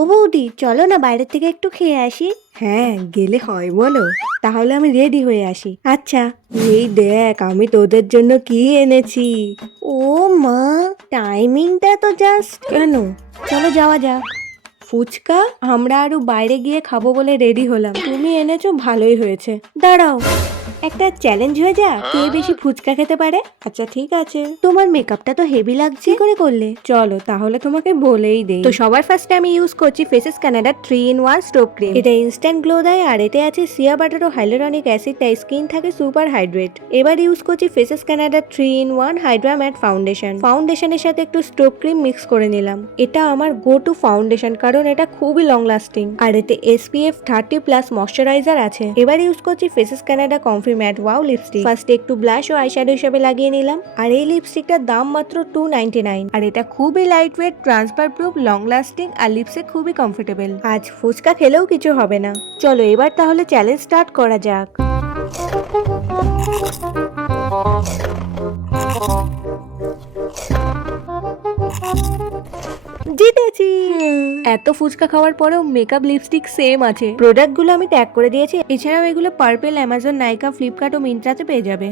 ও বৌদি, চলো না বাইরে থেকে একটু খেয়ে আসি। হ্যাঁ, গেলে হয় বলো। তাহলে আমি রেডি হয়ে আসি। আচ্ছা। এই দেখ আমি তোদের জন্য কি এনেছি। ও মা, টাইমিংটা তো জাস্ট। কেন? চলো যাওয়া যাক। ফুচকা আমরা আরো বাইরে গিয়ে খাবো বলে রেডি হলাম, তুমি এনেছো ভালোই হয়েছে। দাঁড়াও, একটা চ্যালেঞ্জ হয়ে যা, কে বেশি ফুচকা খেতে পারে। আচ্ছা ঠিক আছে। তোমার মেকআপটা তো হেভি লাগছে, কি করে করলে? চলো তাহলে তোমাকে বলেই দেই। তো সবার ফার্স্টে আমি ইউজ করছি ফেসেস কানাডা 3-in-1 স্টোভ ক্রিম। এটা ইনস্ট্যান্ট গ্লো দেয় আর এতে আছে সিয়া বাটার ও হাইলোরনিক অ্যাসিড, তাই স্কিন থাকে সুপার হাইড্রেট। এবার ইউজ করছি Faces Canada 3-in-1 hydra matte foundation. ফাউন্ডেশনের সাথে একটু স্টোভ ক্রিম মিক্স করে নিলাম। এটা আমার গো টু ফাউন্ডেশন, কারণ এটা খুবই লং লাস্টিং আর এতে SPF 30+ ময়শ্চারাইজার আছে। এবার ইউজ করছি Faces Canada comfy matte wow lipstick. ফার্স্টে একটু ব্লাশ ও আইশ্যাডো হিসেবে লাগিয়ে নিলাম। আর এই লিপস্টিকটার দাম মাত্র 299। আর এটা খুবই light weight, transfer proof, long lasting আর লিপসে খুবই কমফোর্টেবল। আজ ফুচকা খেলেও কিছু হবে না। চলো এবার তাহলে চ্যালেঞ্জ স্টার্ট করা যাক। জিতেছি। এত ফুচকা খাওয়ার পরেও মেকআপ লিপস্টিক সেম আছে। প্রোডাক্টগুলো আমি ট্যাগ করে দিয়েছি। এছাড়াও এগুলো পার্পেল, অ্যামাজন, নাইকা, ফ্লিপকার্ট ও মিন্ত্রাতে পেয়ে যাবে।